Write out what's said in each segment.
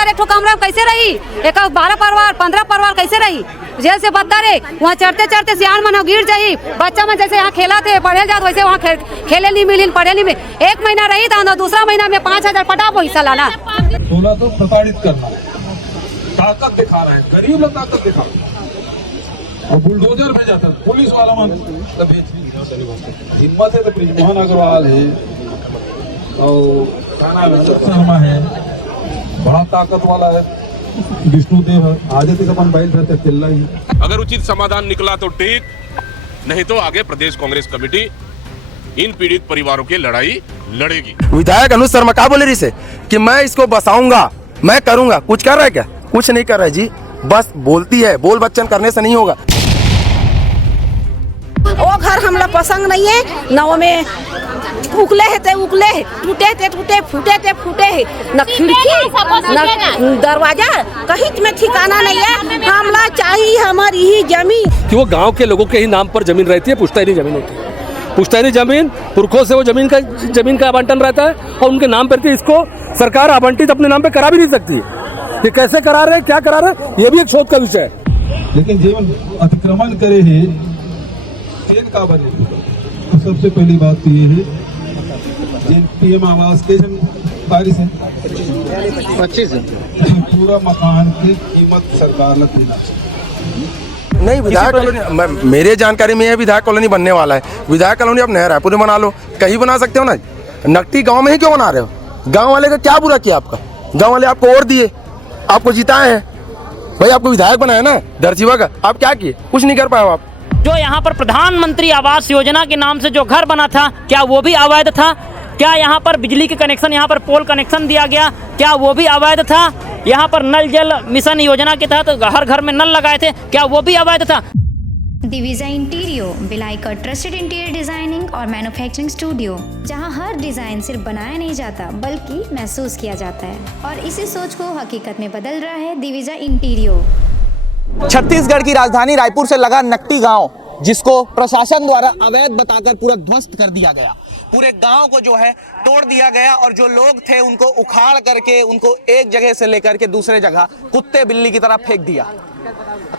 बदतर एक कमरा में कैसे रही, एक 12 परिवार 15 परिवार कैसे रही, जेल से बदतर है। वहाँ चढ़ते चढ़ते सियान मन गिर जाही, बच्चा मन जैसे यहाँ खेला थे पढ़े जाते वैसे वहाँ खेले नहीं मिली, पढ़े नहीं मिली। 1 महीना रही था, दूसरा महीना में 5000 पटा पैसा लाना। 16 तो प्रताड़ित करना, ताकत दिखा रहा है, गरीब लोग ताकत दिखा रहे हैं और बुलडोजर भेजा था पुलिस वाला मन हिम्मत है। तो ब्रिजमोहन अग्रवाल है और शर्मा है, बड़ा ताकत वाला है, विष्णुदेव है, आज तक अपन बैल रहते चिल्ला ही। अगर उचित समाधान निकला तो ठीक, नहीं तो आगे प्रदेश कांग्रेस कमेटी इन पीड़ित परिवारों की लड़ाई लड़ेगी। विधायक अनुज शर्मा क्या बोले रही से कि मैं इसको बसाऊंगा, मैं करूंगा, कुछ कर रहा है क्या? कुछ नहीं कर रहा है जी, बस बोलती है, बोल बच्चन करने से नहीं होगा। वो घर हमला पसंद नहीं है, न वो में उकले है ते उकले है, टूटे ते टूटे, फूटे ते फूटे है, न खिड़की न दरवाजा, कहीं में ठिकाना नहीं है। हमला चाहिए हमारी ही जमीन, कि वो गांव के लोगों के ही नाम पर जमीन रहती है, पुश्तैनी जमीन होती है। पुश्तैनी जमीन पुरखों से वो जमीन का आवंटन रहता है और उनके नाम पर इसको सरकार आवंटित अपने नाम पे करा भी नहीं सकती है। ये कैसे करा रहे, क्या करा रहे, ये भी एक शोध का विषय है। लेकिन जीवन अतिक्रमण करे है तेल का बने, तो सबसे पहली बात तो ये है पीएम आवास के बारिश है 25 पूरा मकान की कीमत सरकार ने देना चाहिए। नहीं, विधायक कॉलोनी मेरे जानकारी में यह विधायक कॉलोनी बनने वाला है। विधायक कॉलोनी आप नया रायपुर में बना लो, कहीं बना सकते हो ना, नकटी गांव में ही क्यों बना रहे हो? गांव वाले का क्या बुरा किया आपका? गांव वाले आपको और दिए, आपको जिताए हैं भाई, आपको विधायक बनाया ना दरजीवा का, आप क्या किए? कुछ नहीं कर पाए आप। जो यहाँ पर प्रधानमंत्री आवास योजना के नाम से जो घर बना था, क्या वो भी अवैध था? क्या यहाँ पर बिजली के कनेक्शन, यहाँ पर पोल कनेक्शन दिया गया, क्या वो भी अवैध था? यहाँ पर नल जल मिशन योजना के तहत तो हर घर में नल लगाए थे, क्या वो भी अवैध था? दिविजा इंटीरियो, बिलाई का ट्रस्टेड इंटीरियर डिजाइनिंग और मैन्युफैक्चरिंग स्टूडियो, जहां हर डिजाइन सिर्फ बनाया नहीं जाता बल्कि महसूस किया जाता है, और इसी सोच को हकीकत में बदल रहा है दिविजा इंटीरियो। छत्तीसगढ़ की राजधानी रायपुर से लगा नकटी गांव, जिसको प्रशासन द्वारा अवैध बताकर पूरा ध्वस्त कर दिया गया, पूरे गांव को जो है तोड़ दिया गया और जो लोग थे उनको उखाड़ करके उनको एक जगह से लेकर के दूसरे जगह कुत्ते बिल्ली की तरह फेंक दिया।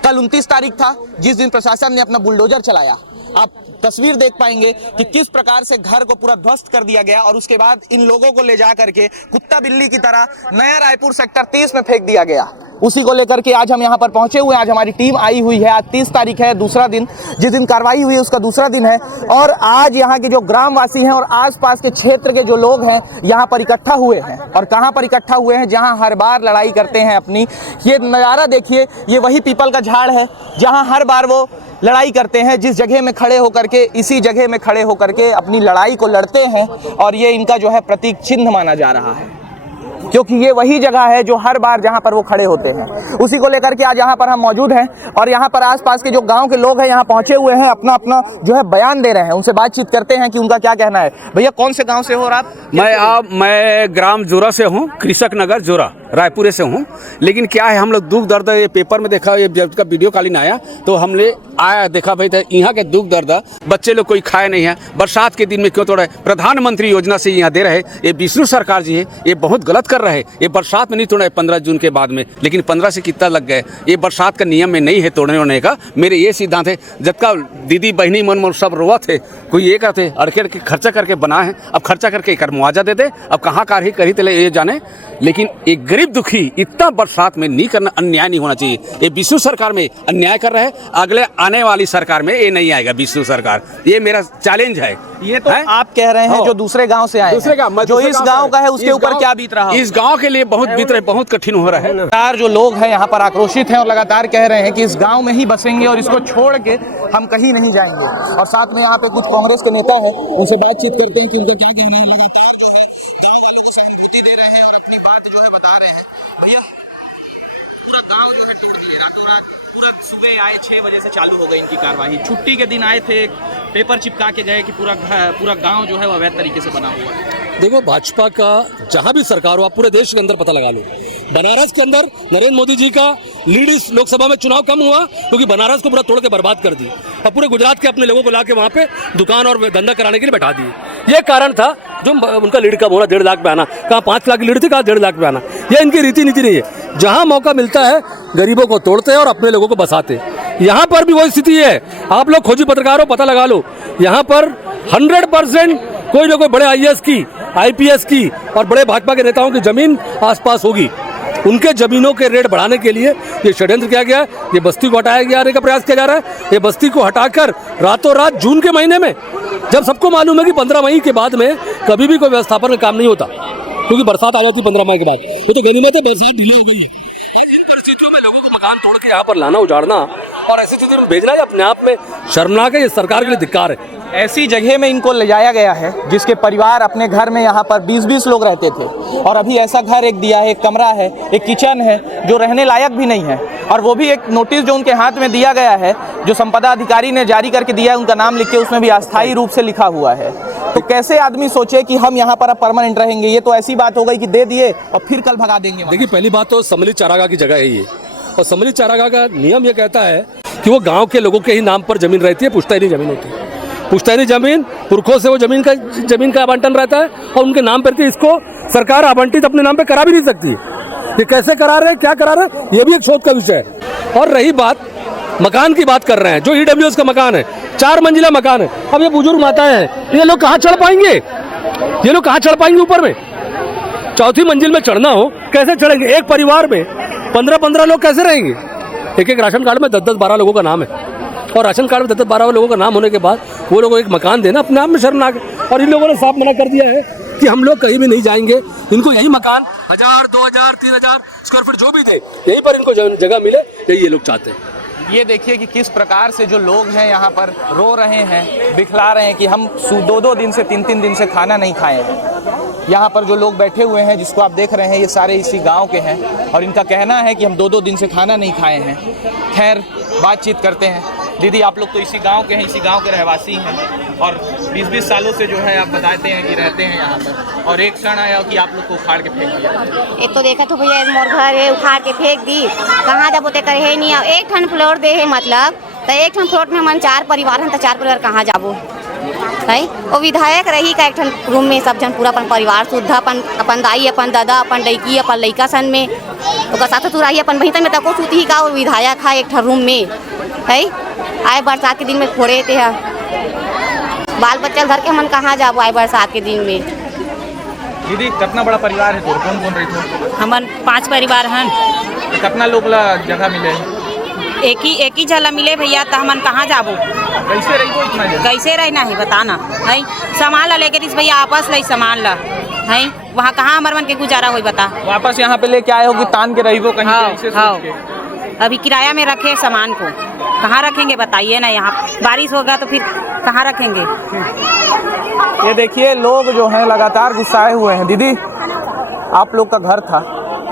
कल 29 तारीख था जिस दिन प्रशासन ने अपना बुलडोजर चलाया। आप तस्वीर देख पाएंगे कि किस प्रकार से घर को पूरा ध्वस्त कर दिया गया और उसके बाद इन लोगों को ले जा करके कुत्ता बिल्ली की तरह नया रायपुर सेक्टर 30 में फेंक दिया गया। उसी को लेकर के आज हम यहाँ पर पहुंचे हुए हैं। आज हमारी टीम आई हुई है। आज 30 तारीख है, दूसरा दिन, जिस दिन कार्रवाई हुई है उसका दूसरा दिन है, और आज यहाँ के जो ग्रामवासी हैं और आसपास के क्षेत्र के जो लोग हैं यहाँ पर इकट्ठा हुए हैं। और कहाँ पर इकट्ठा हुए हैं? जहाँ हर बार लड़ाई करते हैं अपनी। ये नज़ारा देखिए, ये वही पीपल का झाड़ है जहाँ हर बार वो लड़ाई करते हैं, जिस जगह में खड़े होकर के, इसी जगह में खड़े होकर के अपनी लड़ाई को लड़ते हैं, और ये इनका जो है प्रतीक चिन्ह माना जा रहा है, क्योंकि ये वही जगह है जो हर बार जहां पर वो खड़े होते हैं। उसी को लेकर के आज यहाँ पर हम मौजूद हैं और यहाँ पर आसपास के जो गांव के लोग हैं यहाँ पहुंचे हुए हैं, अपना अपना जो है बयान दे रहे हैं। उनसे बातचीत करते हैं कि उनका क्या कहना है। भैया, कौन से गांव से हो आप? मैं ग्राम जोरा से हूँ, कृषक नगर जोरा, रायपुर से हूँ। लेकिन क्या है, हम लोग दुख दर्द ये पेपर में देखा, ये जब का वीडियो कॉलिंग आया तो हमने आया देखा भाई, तो यहाँ के दुख दर्द, बच्चे लोग कोई खाए नहीं है, बरसात के दिन में क्यों तोड़ा है? प्रधानमंत्री योजना से यहाँ दे रहे, ये विष्णु सरकार जी है, ये बहुत गलत कर रहे हैं। ये बरसात में नहीं तोड़ा है 15 जून के बाद में, लेकिन 15 से कितना लग गए? ये बरसात का नियम में नहीं है तोड़ने होने का। मेरे ये सिद्धांत है, जब का दीदी बहनी मन सब रोआ थे, कोई ये कहते अड़के के खर्चा करके बना है, अब खर्चा करके एक मुआवजा दे दे, अब कहाँ कार ही करी तले ये जाने। लेकिन एक गरीब दुखी इतना बरसात में नहीं करना, अन्याय नहीं होना चाहिए। ये विष्णु सरकार में अन्याय कर रहे हैं, अगले आने वाली सरकार में ये नहीं आएगा विष्णु सरकार। ये मेरा चैलेंज है। ये तो आप कह रहे हैं जो दूसरे गांव से आए, दूसरे गांव जो इस गांव का है उसके ऊपर क्या बीत रहा है? इस गांव के लिए बहुत बीत रहे, बहुत कठिन हो रहा है। लगातार जो लोग हैं यहाँ पर आक्रोशित हैं और लगातार कह रहे हैं कि इस गांव में ही बसेंगे और इसको छोड़ के हम कहीं नहीं जाएंगे। और साथ में यहाँ पे कुछ कांग्रेस के नेता हैं, उनसे बातचीत करते हैं कि उनका क्या कहना है। लगातार जो है गांव वालों को सहानुभूति दे रहे हैं और अपनी बात जो है बता रहे हैं। भैया, पूरा गांव जो है टूट गया रातों रात। पूरा सुबह आए 6 बजे से चालू हो गई इनकी कार्रवाई। छुट्टी के दिन आए थे, पेपर चिपका के गए कि पूरा गांव जो है वो अवैध तरीके से बना हुआ है। देखो, भाजपा का जहां भी सरकार हो, आप पूरे देश के अंदर पता लगा लो। बनारस के अंदर नरेंद्र मोदी जी का लीड इस लोकसभा में चुनाव कम हुआ क्योंकि बनारस को पूरा तोड़ के बर्बाद कर दी और पूरे गुजरात के अपने लोगों को लाके वहां पे दुकान और धंधा कराने के लिए बैठा दिए। ये कारण था जो उनका लीड कम होना, 1.5 लाख पे आना। कहाँ 5 लाख की लीड थी, कहाँ 1.5 लाख पे आना। ये इनकी रीति नीति नहीं है। जहाँ मौका मिलता है गरीबों को तोड़ते हैं और अपने लोगों को बसाते हैं। यहाँ पर भी वही स्थिति है। आप लोग खोजी पत्रकारों पता लगा लो, यहाँ पर 100% कोई ना कोई बड़े IAS की, IPS की और बड़े भाजपा के नेताओं की जमीन आसपास होगी। उनके जमीनों के रेट बढ़ाने के लिए ये षड्यंत्र किया गया है। ये बस्ती को हटाया जाने का प्रयास किया जा रहा है। ये बस्ती को हटाकर रातों रात जून के महीने में, जब सबको मालूम है कि 15 मई के बाद में कभी भी कोई व्यवस्थापन का काम नहीं होता, क्योंकि बरसात आ जाती 15 मई के बाद। वो तो गनीमत है, बरसात ढीली हो गई है। इन परिस्थितियों में लोगों को मकान तोड़ के यहाँ पर लाना, उजाड़ना और ऐसी स्थिति में भेजना अपने आप में शर्मनाक है। ये सरकार के लिए धिक्कार है। ऐसी जगह में इनको ले जाया गया है जिसके परिवार अपने घर में यहाँ पर 20-20 लोग रहते थे, और अभी ऐसा घर एक दिया है, एक कमरा है, एक किचन है जो रहने लायक भी नहीं है। और वो भी एक नोटिस जो उनके हाथ में दिया गया है, जो संपदा अधिकारी ने जारी करके दिया है, उनका नाम लिख के उसमें भी अस्थायी रूप से लिखा हुआ है। तो कैसे आदमी सोचे कि हम यहाँ पर अब परमानेंट रहेंगे? ये तो ऐसी बात हो गई कि दे दिए और फिर कल भगा देंगे। देखिए, पहली बात तो सम्मिलित चारागाह की जगह है ये, और सम्मिलित चारागाह का नियम ये कहता है कि वो गाँव के लोगों के ही नाम पर जमीन रहती है, पुश्तैनी जमीन होती है। पुश्तैनी जमीन पुरखों से वो जमीन का आवंटन रहता है और उनके नाम पर, इसको सरकार आवंटित अपने नाम पे करा भी नहीं सकती। ये कैसे करा रहे हैं, क्या करा रहे हैं, ये भी एक शोध का विषय है। और रही बात मकान की बात कर रहे हैं, जो EWS का मकान है, 4 मंजिला मकान है। अब ये बुजुर्ग माताएं हैं, ये लोग कहाँ चढ़ पाएंगे? ये लोग कहाँ चढ़ पाएंगे ऊपर में? 4थी मंजिल में चढ़ना हो, कैसे चढ़ेंगे? एक परिवार में 15-15 लोग कैसे रहेंगे? एक राशन कार्ड में 10-12 लोगों का नाम है, और राशन कार्ड में 10-12 लोगों का नाम होने के बाद वो लोगों को एक मकान देना अपने आप में शर्मनाक है। और इन लोगों ने साफ मना कर दिया है कि हम लोग कहीं भी नहीं जाएंगे, इनको यही मकान 1000, 2000, 3000 स्क्वायर फीट जो भी दे, यहीं पर इनको जगह मिले, यही ये लोग चाहते हैं। ये देखिए कि किस प्रकार से जो लोग हैं यहाँ पर रो रहे हैं, बिखला रहे हैं कि हम 2-2 दिन से 3-3 दिन से खाना नहीं खाए हैं। यहाँ पर जो लोग बैठे हुए हैं, जिसको आप देख रहे हैं, ये सारे इसी गांव के हैं और इनका कहना है कि हम 2-2 दिन से खाना नहीं खाए हैं। खैर, बातचीत करते हैं। दीदी, आप लोग तो इसी गांव के हैं, इसी गांव के रहवासी हैं और 20-20 सालों से जो है आप बताते हैं कि रहते हैं यहाँ पर, और एक क्षण आया कि आप लोग को उखाड़ के फेंक दिया। एक तो देखा तो भैया मोर घर है, उखाड़ के फेंक दी। कहाँ जब होते करे है नहीं, एक ठन फ्लोर दे है, मतलब तो एक ठन फ्लोर में हम 4 परिवार हैं, तो 4 परिवार कहाँ जाबो है? वो विधायक रही का एक ठन रूम में सब जन पूरा अपन परिवार शुद्ध, अपन दाई, अपन दादा, अपन लड़की, अपन लड़का सन में ओकर साथ तू रही, अपन बहिन में तको सूती का। वो विधायक है एक ठन रूम में है। आए बरसात के दिन में फोड़े थे, बाल बच्चा धर के हम कहाँ जाबो आए बरसात के दिन में। दीदी, कितना बड़ा परिवार है? तो कौन रही थो? हमार 5 परिवार हैं। कितना लोग ला जगह मिले? एक ही जगह मिले भैया, तो हमन कहाँ जाबो? कैसे रही इतना जगह? कैसे रहना है बताना है? सामान ला लेके इस भैया आपस ले सामान ला है, वहाँ कहाँ हमार मन के गुजारा हो बता? वापस यहाँ पे लेके आए हो कि तान के रही वो कहीं? हाँ, अभी किराया में रखे सामान को, कहाँ रखेंगे बताइए ना? यहाँ बारिश होगा तो फिर कहाँ रखेंगे? ये देखिए, लोग जो हैं लगातार गुस्साए हुए हैं। दीदी, आप लोग का घर था,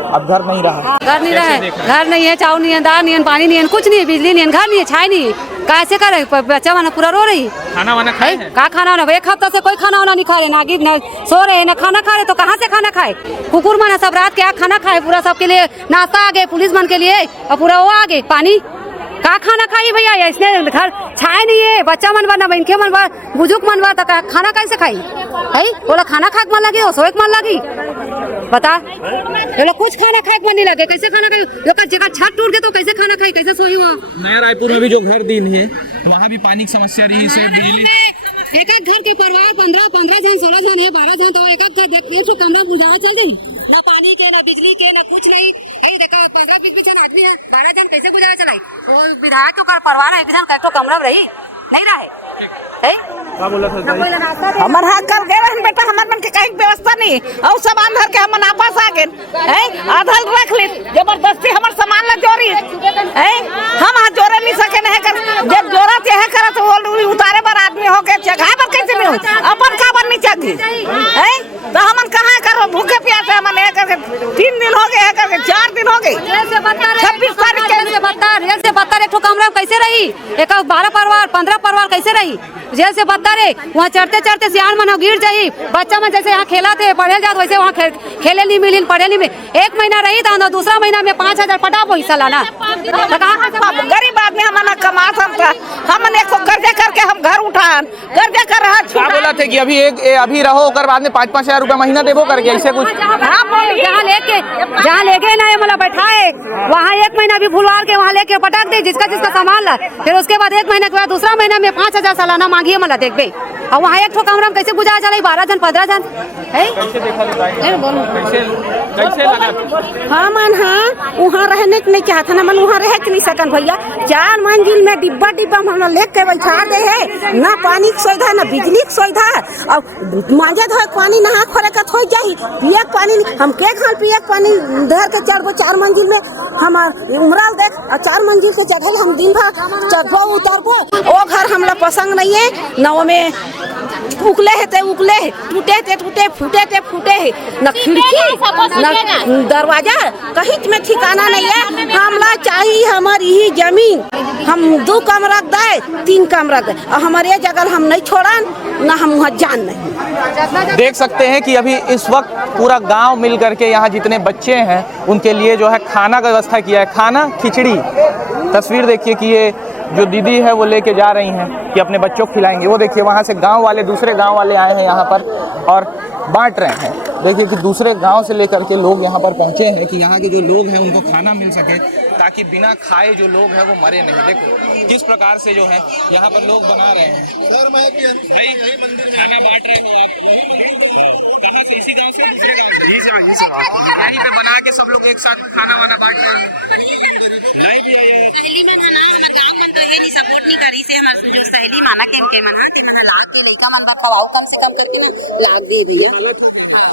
अब घर नहीं रहा। घर नहीं रहा, घर नहीं है, चावल नहीं है, दाल नहीं है, पानी नहीं है, कुछ नहीं है, बिजली नहीं है, घर नहीं है, छाई नहीं है। कैसे करे? बच्चा वाला पूरा रो रही। खाना वाना खाए? का खाना वाना? 1 हफ्ता से कोई खाना वाना नहीं खा रहे, ना सो रहे, ना खाना खा रहे, तो कहाँ से खाना खाए? कुकुर माना सब रात क्या खाना खाए? पूरा सबके लिए नाश्ता आ गए, पुलिस मन के लिए, और पूरा वो आ गए पानी। का खाना खाई भैया? इसने घर छाए नहीं है, बच्चा मन बना, बहन के मन बा, बुजुर्ग मन बा, तो खाना कैसे खाई है? बोला खाना खाए मन लगी, सोए मन लगी, बता? बोला कुछ खाना खाए मन नहीं लगे, कैसे खाना खाई? जगह छत टूट गए तो कैसे खाना खाई, कैसे सोई? हुआ नया रायपुर में भी जो घर दिन है, वहाँ भी पानी की समस्या रही से बिजली। एक घर के परिवार 15 जन, 16 जन है, 12 जन, तो एक घर देख तो कमरा बुझावा चल गई, ना पानी के, ना बिजली के, ना कुछ नहीं। अरे देखा 15-20 जन आदमी है, 12 जन कैसे गुजारा चलाई? वो विधायक तो परिवार है, एक जन तो कमरा रही नहीं रहा है। हमार हाथ कर गए रहन बेटा, हमार मन के कहीं व्यवस्था नहीं और सामान धर के हम आपस आ गए हैं, आधल रख ली जबरदस्ती हमार सामान ला जोरी है। हम हाथ जोरे नहीं सके नहीं कर, जब जोरा ते है करत वो उतारे पर आदमी हो के जगह पर कैसे मिलो? अपन का बन नहीं चाहिए है, तो हमन कहां करो? भूखे प्यासे हमन है करके 3 दिन हो गए है, करके 4 दिन हो गए। 26 तारीख के रेल से बता एक कमरा कैसे रही? एक 12 परिवार 15 परिवार कैसे रही? जेल से बता रे, वहाँ चढ़ते चढ़ते सियान मन गिर जाही, बच्चा मन जैसे यहाँ खेला थे, पढ़े जाते वैसे वहाँ खेले नहीं मिली, पढ़े नहीं मिली। 1 महीना रही था, दूसरा महीना में 5000 पटा वो हिस्सा लाना, गरीब आदमी में हमने कमा सकता, हमने को कर्जा करके हम घर उठान, कर्जा कर रहा क्या बोला थे कि अभी रहो और बाद में 5-5 हजार रुपया महीना देबो करके, ऐसे कुछ? जहाँ लेके ना मतलब बैठाए वहाँ 1 महीना भी भूलवार के वहाँ लेके पटक दे जिसका सामान ला, फिर उसके बाद 1 महीने के बाद दूसरा महीना में 5,000 सालाना मांगिए मला देखबे। और वहाँ एक ठो कमरा में कैसे गुजारा चले 12 जन 15 जन है? हाँ मन हाँ वहाँ रहने के नहीं चाहता ना, मन वहाँ रह के नहीं सकन भैया। 4 मंजिल में डिब्बा हम लेके बैठा दे है, ना पानी की सुविधा ना बिजली की सुविधा, और मांझे धोए पानी नहा खोरे का थोड़ी जाही, पिए पानी हम के खान पिए पानी धर के 4 मंजिल में हमार उमराल देख, और 4 मंजिल के जगह हम दिन भर चढ़बो उतरबो। वो घर हमला पसंद नहीं है, न में उकले है, टूटे फूटे है, न खिड़की न दरवाजा, कहीं में ठिकाना नहीं है। हमला चाहिए हमारी ही जमीन, हम 2 कमरा दे 3 कमरा दे, और हमारे जगह हम नहीं छोड़न, ना हम वहाँ जान नहीं। देख सकते हैं कि अभी इस वक्त पूरा गांव मिल करके यहाँ जितने बच्चे हैं उनके लिए जो है खाना का व्यवस्था किया है, खाना खिचड़ी। तस्वीर देखिए कि ये जो दीदी है वो लेके जा रही हैं कि अपने बच्चों को खिलाएंगे। वो देखिए वहाँ से गांव वाले, दूसरे गांव वाले आए हैं यहाँ पर और बांट रहे हैं। देखिए कि दूसरे गांव से लेकर के लोग यहाँ पर पहुँचे हैं कि यहाँ के जो लोग हैं उनको खाना मिल सके, ताकि बिना खाए जो लोग हैं वो मरे नहीं। देखो किस प्रकार से जो है यहाँ पर लोग बना रहे हैं। भाई खाना बांट रहे हो आप कहाँ से? इसी गांव से दूसरे गांव से? यहीं पे बना के सब लोग एक साथ खाना वाना बांट रहे हैं। नहीं भी सहेली मन है ना, हमार गांव मन तो है नहीं, सपोर्ट नहीं करी से हमार जो सहेली माना के मना लाग के लइका मन बा खवाओ कम से कम करके ना लाग दी भैया।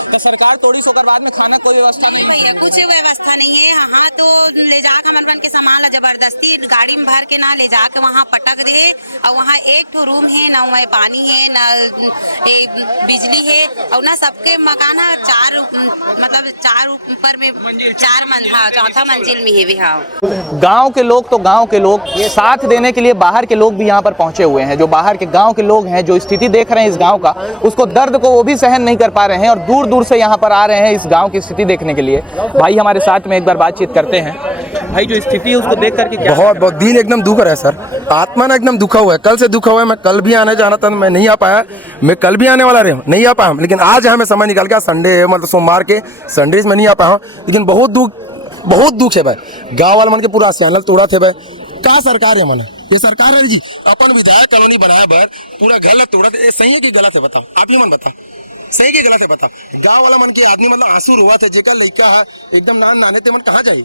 तो सरकार थोड़ी सो बाद में खाना कोई व्यवस्था नहीं भैया, कुछ व्यवस्था नहीं है। हाँ तो ले जाकर मन के सामान ला जबरदस्ती गाड़ी में भर के ना ले जाके वहाँ पटक दे, और वहाँ एक तो रूम है ना, वहाँ पानी है ना बिजली है, और ना सबके मकान 4 मतलब 4 ऊपर में 4 चौथा मंजिल में है भी। हाँ गांव के लोग तो गांव के लोग साथ देने के लिए बाहर के लोग भी यहाँ पर पहुंचे हुए हैं। जो बाहर के गांव के लोग हैं जो स्थिति देख रहे हैं इस गांव का, उसको दर्द को वो भी सहन नहीं कर पा रहे हैं और दूर दूर से यहाँ पर आ रहे हैं इस गांव की स्थिति देखने के लिए। भाई हमारे साथ में एक बार बातचीत करते हैं। भाई जो स्थिति है उसको देख करके क्या? बहुत दिन एकदम दुख रहा है सर, आत्मा ना एकदम दुखा हुआ है। कल से दुखा हुआ है। मैं कल भी आने जाना था, मैं नहीं आ पाया। मैं कल भी आने वाला रहा, नहीं आ पाया, लेकिन आज हमें समय निकाल के, संडे मतलब सोमवार के संडे में नहीं आ पाया, लेकिन बहुत दुख है भाई। गाँव वाले मन के पूरा सियानल तोड़ा थे भाई। क्या सरकार है मन, ये सरकार है जी अपन विधायक कॉलोनी बनाया बर पूरा गलत तोड़ा थे। सही है कि गलत है बताओ, आप ही मन बताओ, सही कि गलत है बताओ। गाँव वाला मन के आदमी मतलब आंसू रोआ थे, जेकर लड़का है एकदम नाने थे, मन कहाँ जाइए,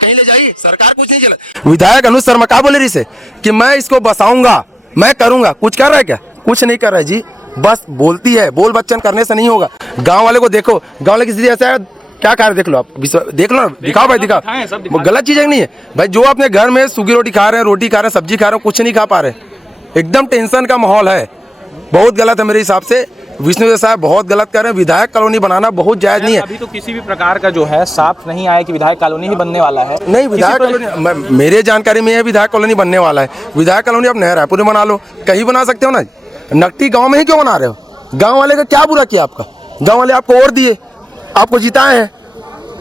कहीं ले जाइए, सरकार कुछ नहीं चला। विधायक अनुज शर्मा क्या बोले रही से कि मैं इसको बसाऊंगा, मैं करूंगा, कुछ कर रहा है क्या? कुछ नहीं कर रहा है जी, बस बोलती है। बोल बच्चन करने से नहीं होगा। गांव वाले को देखो, गांव वाले की स्थिति ऐसा है, क्या कर देख लो आप, देख लो ना, दिखाओ भाई, दिखाओ। वो गलत चीज नहीं है भाई। जो अपने घर में सूखी रोटी खा रहे हैं, रोटी खा रहे हैं, सब्जी खा रहे हैं, कुछ नहीं खा पा रहे, एकदम टेंशन का माहौल है। बहुत गलत है मेरे हिसाब से। विष्णु साहब बहुत गलत कर रहे हैं। विधायक कॉलोनी बनाना बहुत जायज नहीं है। अभी तो किसी भी प्रकार का जो है साफ नहीं आया कि विधायक कॉलोनी ही बनने वाला है। नहीं, विधायक कॉलोनी मेरे जानकारी में है, विधायक कॉलोनी बनने वाला है। विधायक कॉलोनी आप नया रायपुर में बना लो, कहीं बना सकते हो ना। नकटी गांव में ही क्यों बना रहे हो? गांव वाले का क्या बुरा किया आपका? गांव वाले आपको वोट दिए, आपको जिताए हैं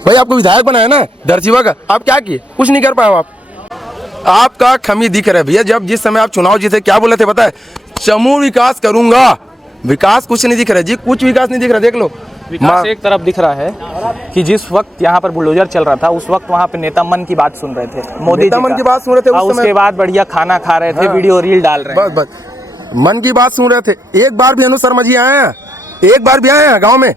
भाई, आपको विधायक बनाया ना दरजीवा का, आप क्या किए? कुछ नहीं कर पाए आप। आपका खमी दिख रहा है भैया। जब जिस समय आप चुनाव जीते क्या बोले थे पता है? समूह विकास करूंगा। विकास कुछ नहीं दिख रहा है जी, कुछ विकास नहीं दिख रहा। देख लो, विकास एक तरफ दिख रहा है कि जिस वक्त यहाँ पर बुलडोजर चल रहा था उस वक्त वहाँ पे नेता मन की बात सुन रहे थे, मोदी जी मन की बात सुन रहे थे, उसके बाद बढ़िया खाना खा रहे थे, वीडियो रील डाल रहे थे, बस मन की बात सुन रहे थे। एक बार भी अनुज शर्मा जी आए हैं? एक बार भी आए हैं गाँव में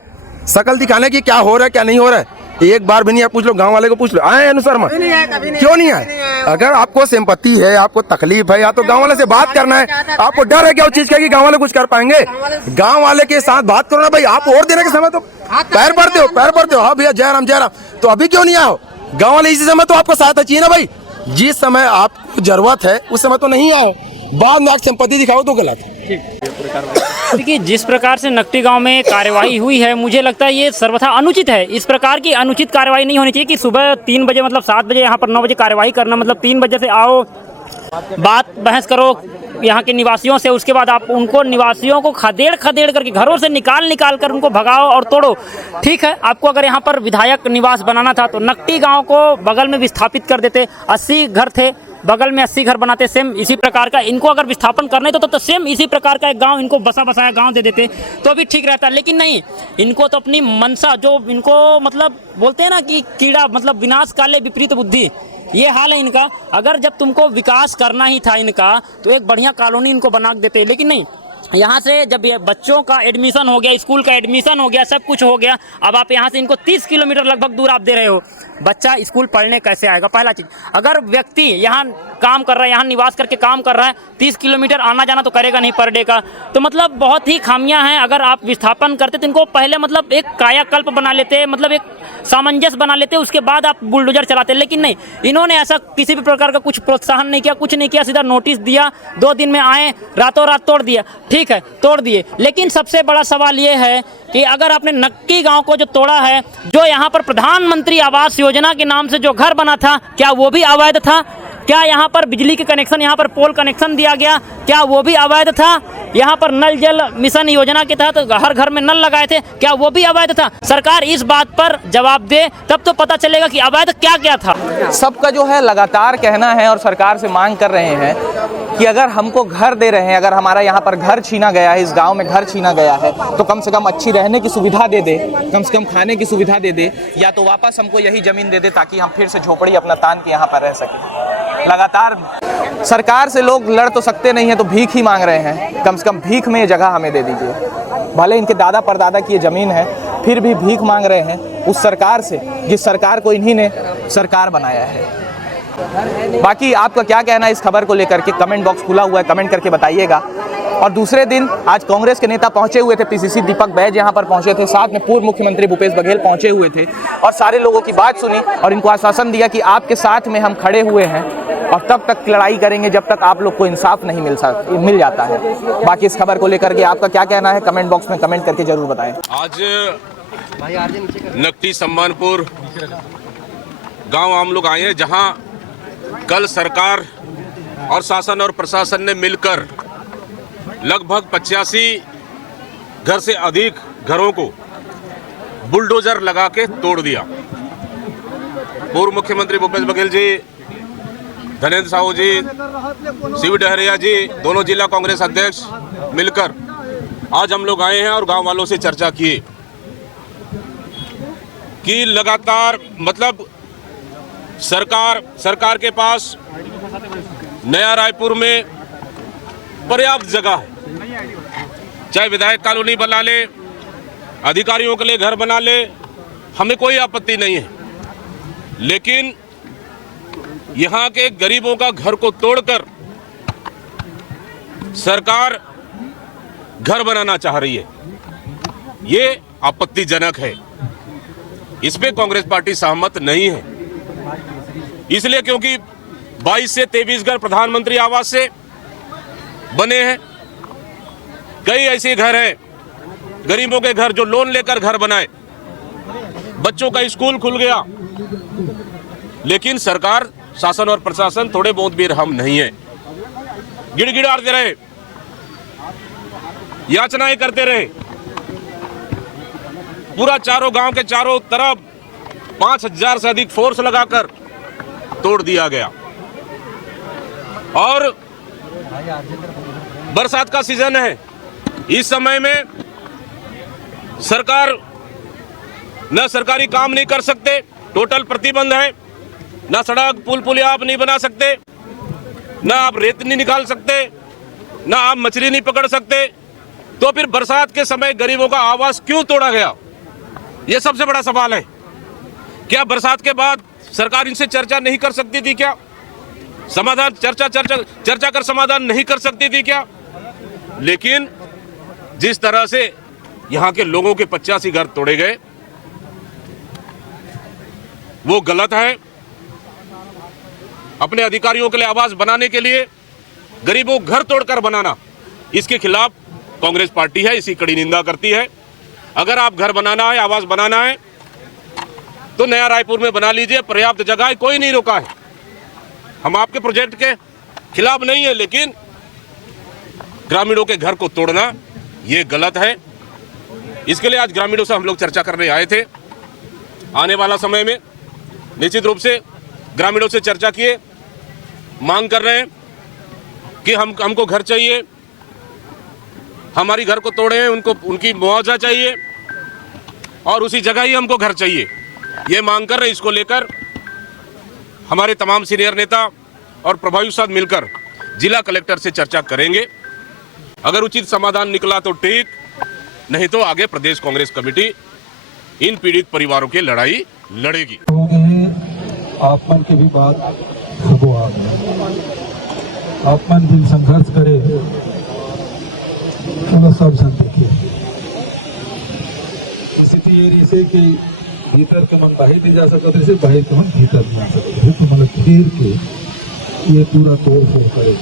शकल दिखाने की क्या हो रहा है क्या नहीं हो रहा है? एक बार भी नहीं। आप पूछ लो, गांव वाले को पूछ लो, आए अनुज शर्मा? क्यों नहीं आए? अगर आपको सिंपत्ति है, आपको तकलीफ है, या तो गांव वाले से बात करना है। आपको डर है क्या उस चीज का कि गांव वाले कुछ कर पाएंगे? गांव वाले के साथ बात करो ना भाई। आप वोट देने के समय तो पैर पड़ते हो। हाँ भैया, जयराम जयराम, तो अभी क्यों नहीं आओ? गाँव वाले इसी समय तो आपको सहायता चाहिए ना भाई। जिस समय आपको जरूरत है उस समय तो नहीं आओ, बाद में आप संपत्ति दिखाओ तो गलत है। देखिए, जिस प्रकार से नकटी गांव में कार्यवाही हुई है, मुझे लगता है ये सर्वथा अनुचित है। इस प्रकार की अनुचित कार्यवाही नहीं होनी चाहिए कि सुबह 3 बजे मतलब 7 बजे यहाँ पर 9 बजे कार्यवाही करना, मतलब 3 बजे से आओ, बात बहस करो यहाँ के निवासियों से, उसके बाद आप उनको निवासियों को खदेड़ करके घरों से निकाल कर उनको भगाओ और तोड़ो। ठीक है, आपको अगर यहाँ पर विधायक निवास बनाना था तो नकटी गांव को बगल में विस्थापित कर देते। 80 घर थे, बगल में 80 घर बनाते सेम इसी प्रकार का। इनको अगर विस्थापन करने तो सेम इसी प्रकार का एक गांव इनको बसा बसाया गांव दे देते तो भी ठीक रहता, लेकिन नहीं, इनको तो अपनी मनसा जो इनको मतलब बोलते हैं ना कि कीड़ा मतलब विनाश काले विपरीत बुद्धि, ये हाल है इनका। अगर जब तुमको विकास करना ही था इनका तो एक बढ़िया कॉलोनी इनको बना देते, लेकिन नहीं, यहाँ से जब ये बच्चों का एडमिशन हो गया, स्कूल का एडमिशन हो गया, सब कुछ हो गया, अब आप यहाँ से इनको 30 किलोमीटर लगभग दूर आप दे रहे हो। बच्चा स्कूल पढ़ने कैसे आएगा? पहला चीज़, अगर व्यक्ति यहाँ काम कर रहा है, यहाँ निवास करके काम कर रहा है, 30 किलोमीटर आना जाना तो करेगा नहीं पर डे का, तो मतलब बहुत ही खामियां हैं। अगर आप विस्थापन करते तो इनको पहले मतलब एक कायाकल्प बना लेते, मतलब एक सामंजस्य बना लेते, उसके बाद आप बुलडोजर चलाते, लेकिन नहीं, इन्होंने ऐसा किसी भी प्रकार का कुछ प्रोत्साहन नहीं किया, कुछ नहीं किया, सीधा नोटिस दिया, 2 दिन में आए, रातों रात तोड़ दिया। ठीक है, तोड़ दिए, लेकिन सबसे बड़ा सवाल ये है कि अगर आपने नक्की गांव को जो तोड़ा है, जो यहाँ पर प्रधानमंत्री आवास योजना के नाम से जो घर बना था, क्या वो भी अवैध था? क्या यहाँ पर बिजली के कनेक्शन, यहाँ पर पोल कनेक्शन दिया गया, क्या वो भी अवैध था? यहाँ पर नल जल मिशन योजना के तहत हर घर में नल लगाए थे, क्या वो भी अवैध था? सरकार इस बात पर जवाब दे, तब तो पता चलेगा कि अवैध क्या क्या था। सबका जो है लगातार कहना है और सरकार से मांग कर रहे हैं कि अगर हमको घर दे रहे हैं, अगर हमारा यहाँ पर घर छीना गया है, इस गांव में घर छीना गया है, तो कम से कम अच्छी रहने की सुविधा दे दे, कम से कम खाने की सुविधा दे दे, या तो वापस हमको यही ज़मीन दे दे ताकि हम फिर से झोपड़ी अपना तान के यहाँ पर रह सकें। लगातार सरकार से लोग लड़ तो सकते नहीं हैं, तो भीख ही मांग रहे हैं, कम से कम भीख में ये जगह हमें दे दीजिए। भले इनके दादा परदादा की ये ज़मीन है, फिर भी भीख मांग रहे हैं उस सरकार से जिस सरकार को इन्हीं ने सरकार बनाया है। बाकी आपका क्या कहना है इस खबर को लेकर के? कमेंट बॉक्स खुला हुआ है, कमेंट करके बताइएगा। और दूसरे दिन आज कांग्रेस के नेता पहुंचे हुए थे, पीसीसी दीपक बैज यहाँ पर पहुंचे थे, साथ में पूर्व मुख्यमंत्री भूपेश बघेल पहुंचे हुए थे और सारे लोगों की बात सुनी और इनको आश्वासन दिया कि आपके साथ में हम खड़े हुए हैं और तब तक लड़ाई करेंगे जब तक आप लोग को इंसाफ नहीं मिल जाता है। बाकी इस खबर को लेकर के आपका क्या कहना है कमेंट बॉक्स में कमेंट करके जरूर बताएं। आज नकटी सम्मानपुर गांव हम लोग आए हैं, जहां कल सरकार और शासन और प्रशासन ने मिलकर लगभग 85 घर से अधिक घरों को बुलडोजर लगा के तोड़ दिया। पूर्व मुख्यमंत्री भूपेश बघेल जी, धनेन्द्र साहू जी, शिव डहरिया जी, दोनों जिला कांग्रेस अध्यक्ष मिलकर आज हम लोग आए हैं और गांव वालों से चर्चा किए कि लगातार मतलब सरकार के पास नया रायपुर में पर्याप्त जगह है, चाहे विधायक कॉलोनी बना ले, अधिकारियों के लिए घर बना ले, हमें कोई आपत्ति नहीं है, लेकिन यहाँ के गरीबों का घर को तोड़कर सरकार घर बनाना चाह रही है, ये आपत्तिजनक है। इस पे कांग्रेस पार्टी सहमत नहीं है, इसलिए क्योंकि 22 से 23 घर प्रधानमंत्री आवास से बने हैं। कई ऐसे घर हैं, गरीबों के घर जो लोन लेकर घर बनाए, बच्चों का स्कूल खुल गया, लेकिन सरकार, शासन और प्रशासन थोड़े बहुत भी रहम नहीं है। गिड़गिड़ाते रहे, याचनाएं करते रहे, पूरा चारों गांव के चारों तरफ 5000 से अधिक फोर्स लगाकर तोड़ दिया गया। और बरसात का सीजन है, इस समय में सरकार न सरकारी काम नहीं कर सकते, टोटल प्रतिबंध है, न सड़क पुलिया आप नहीं बना सकते, न आप रेत नहीं निकाल सकते, न आप मछली नहीं पकड़ सकते, तो फिर बरसात के समय गरीबों का आवास क्यों तोड़ा गया? यह सबसे बड़ा सवाल है। क्या बरसात के बाद सरकार इनसे चर्चा नहीं कर सकती थी? क्या समाधान चर्चा कर समाधान नहीं कर सकती थी क्या? लेकिन जिस तरह से यहाँ के लोगों के 85 घर तोड़े गए, वो गलत है। अपने अधिकारियों के लिए आवास बनाने के लिए गरीबों को घर तोड़कर बनाना, इसके खिलाफ कांग्रेस पार्टी है, इसी कड़ी निंदा करती है। अगर आप घर बनाना है, आवास बनाना है, तो नया रायपुर में बना लीजिए, पर्याप्त जगह है, कोई नहीं रोका है। हम आपके प्रोजेक्ट के खिलाफ नहीं है, लेकिन ग्रामीणों के घर को तोड़ना ये गलत है। इसके लिए आज ग्रामीणों से हम लोग चर्चा करने आए थे। आने वाला समय में निश्चित रूप से ग्रामीणों से चर्चा किए, मांग कर रहे हैं कि हमको घर चाहिए, हमारी घर को तोड़े हैं उनको उनकी मुआवजा चाहिए और उसी जगह ही हमको घर चाहिए, ये मांग कर रहे हैं। इसको लेकर हमारे तमाम सीनियर नेता और प्रभावी साथ मिलकर जिला कलेक्टर से चर्चा करेंगे। अगर उचित समाधान निकला तो ठीक, नहीं तो आगे प्रदेश कांग्रेस कमेटी इन पीड़ित परिवारों की लड़ाई लड़ेगी। आप मन की भी बात आप मन भी संघर्ष करे, चलो सब जन देखिए स्थिति ये रही से कि भीतर के मन बाहर नहीं जा सकते, जैसे बाहर के मन भीतर नहीं आ सकते, तो मतलब घेर के ये पूरा तोड़ फोड़ करे,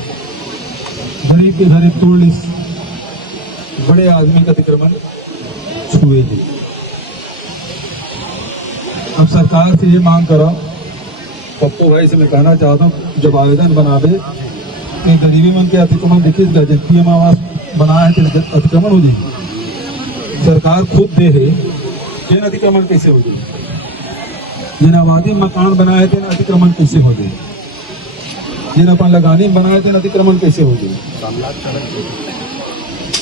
गरीब के घर तोड़ लिस, बड़े आदमी का अतिक्रमण छुए नहीं। अब सरकार से ये मांग करो, पप्पू भाई से मैं कहना चाहता हूँ, जब आवेदन बनावे कि गरीबी मन के अतिक्रमण देखिए, जब पीएम आवास बनाया है तो अतिक्रमण हो जाएगी, सरकार खुद दे है, जिन अतिक्रमण कैसे हो जाए, जिन आबादी मकान बनाए थे अतिक्रमण कैसे हो जाए, जिन अपन लगानी बनाए थे अतिक्रमण कैसे हो जाए।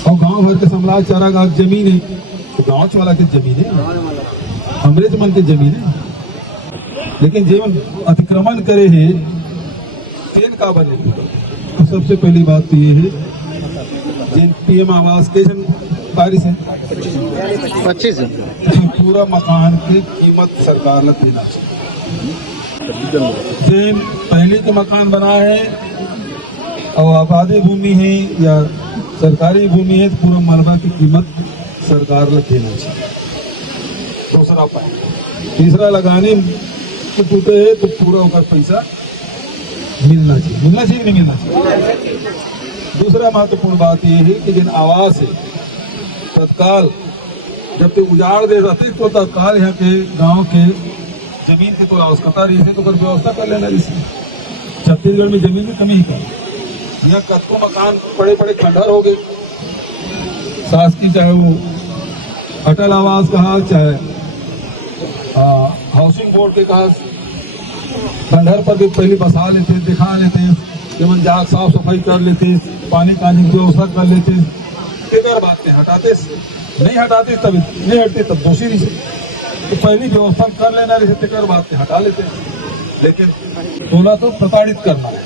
और गांव भर के समलाज चारागाह जमीन है, तो गाँव वाला की जमीन है, अमृत मन की जमीन है, लेकिन जीवन अतिक्रमण करे है तेल का बने। तो सबसे पहली बात तो ये है, जिन पीएम आवास के बारिश है 25 पूरा मकान की कीमत सरकार ने देना चाहिए। जिन पहले के मकान बना है और आबादी भूमि है या सरकारी भूमि है, तो पूरा मलबा की कीमत सरकार ने देना चाहिए। दूसरा उपाय, तीसरा लगाने के टूटे है तो पूरा होकर पैसा मिलना चाहिए, मिलना चाहिए नहीं मिलना चाहिए। दूसरा महत्वपूर्ण बात यह है कि जिन आवास है तत्काल जब तक उजाड़ दे जाते तो तत्काल यहाँ के गांव के जमीन की तो आवश्यकता रही है, तो कर व्यवस्था कर लेना। इसी छत्तीसगढ़ में जमीन की कमी ही कर, यहाँ कतकों मकान बड़े बड़े खंडहर हो गए, शासकीय चाहे वो अटल आवास कहा चाहे हाउसिंग बोर्ड के कहा, खंडहर पर भी पहले बसा लेते, दिखा लेते, जब जाग साफ सफाई कर लेते, पानी कानी की व्यवस्था कर लेते, बेकार बात नहीं हटाते, नहीं हटाते तब नहीं हटते तब दोषी नहीं से, तो पहली व्यवस्था कर लेना रही, बेकार बात नहीं हटा लेते। लेकिन बोला तो प्रताड़ित करना है,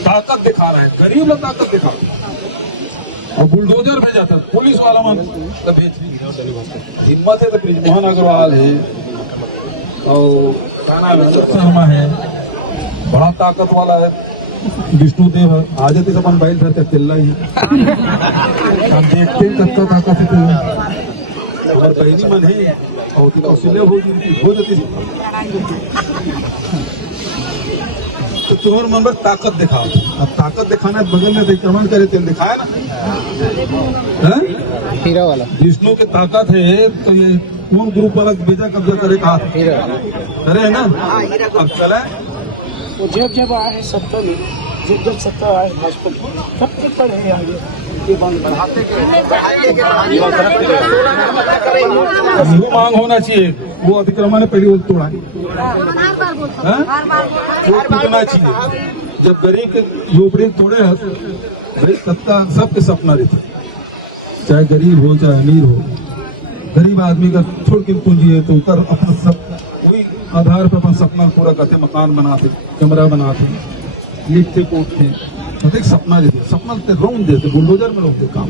ताकत दिखा रहा है, गरीब लोग ताकत दिखा रहा है और बुलडोजर भेजा था पुलिस वाला मन हिम्मत है तो ब्रिजमोहन अग्रवाल है और शर्मा है, बड़ा ताकत वाला है, विष्णुदेव है, आ जाते अपन बैल धरते किल्ला ही हम देखते कत्ता ताकत है, अगर बहनी मन है और हो जाती तो तुम्हारे मन पर ताकत दिखाओ। अब ताकत दिखाना बगल में अतिक्रमण करे तेल दिखाया ना, हीरा वाला विष्णु की ताकत है, तो ये कौन ग्रुप वाला बेजा कब्जा करे कहा अरे है ना। अब चला जब आए सत्ता में, जब सत्ता आए भाजपा तब तक है आगे ये मांग होना चाहिए, वो अतिक्रमण है पहले वो तोड़ा वो टूटना चाहिए। जब गरीब के झोपड़ी तोड़े भाई सबका सबके सपना रहता, चाहे गरीब हो चाहे अमीर हो, गरीब आदमी का छोटी पूंजी है तो उतर अपना सब वही आधार पर अपन सपना पूरा करते, मकान बनाते, कमरा बनाते, लिखते कोटते, तो एक सपना देते, सपना देते, रोन देते, बुलडोजर में रोक दे काम।